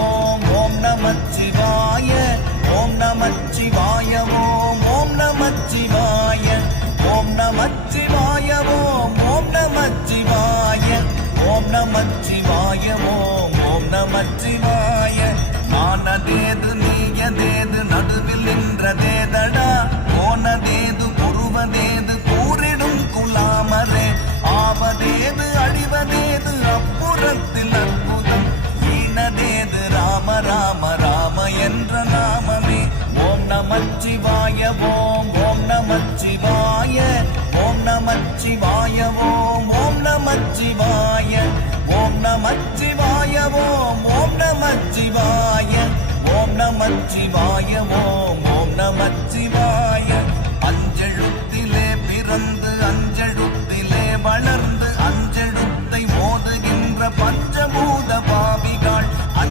ஓம் ஓம் நமச்சிவாய ஓம் நமச்சிவாய ஓம் ஓம் நமச்சிவாய ஓம் நமச்சிவாய ஓம் ஓம் நமச்சிவாய ஓம் நமச்சிவாய ஓம் ஓம் நமச்சிவாய நானதேது நீயதேது நடுவில் நின்றதேதடா போனதேது உருவதேது கூறிடும் குலாமரே ஆவதேது அழிவதேது அப்புறத்தில் அற்புதம் ஈனதேது ராம ராம ராம என்ற நாமமே ஓம் நமச்சிவாய ஓம் ஓம் நமச்சிவாய ஓம் நமச்சிவாய ஓம் ஓம் நமச்சிவாய ஓம் நமச்சிவாய ஓம் ஓம் நமச்சிவாய ஓம் நமச்சிவாய ஓம் ஓம் நமச்சிவாய